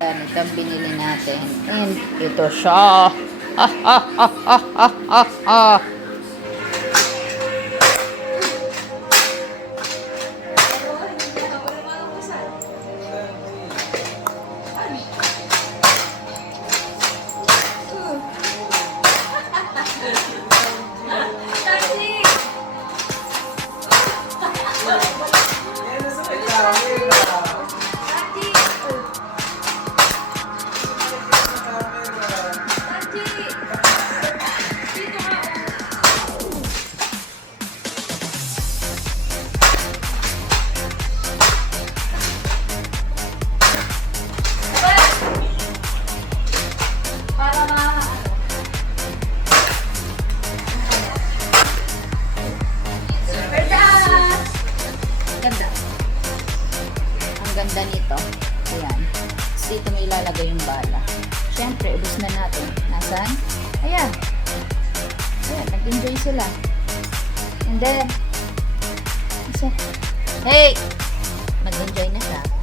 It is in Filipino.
Yan, ito ang binili natin. And ito siya. Ha, ha, ha, ha, ha, ha, ha. Ganda. Ang ganda nito. Ayan. Dito may ilalagay yung bala. Siyempre, ubos na natin. Nasaan? Ayan. Ayan, nag-enjoy sila. And then, hey! Nag-enjoy na siya.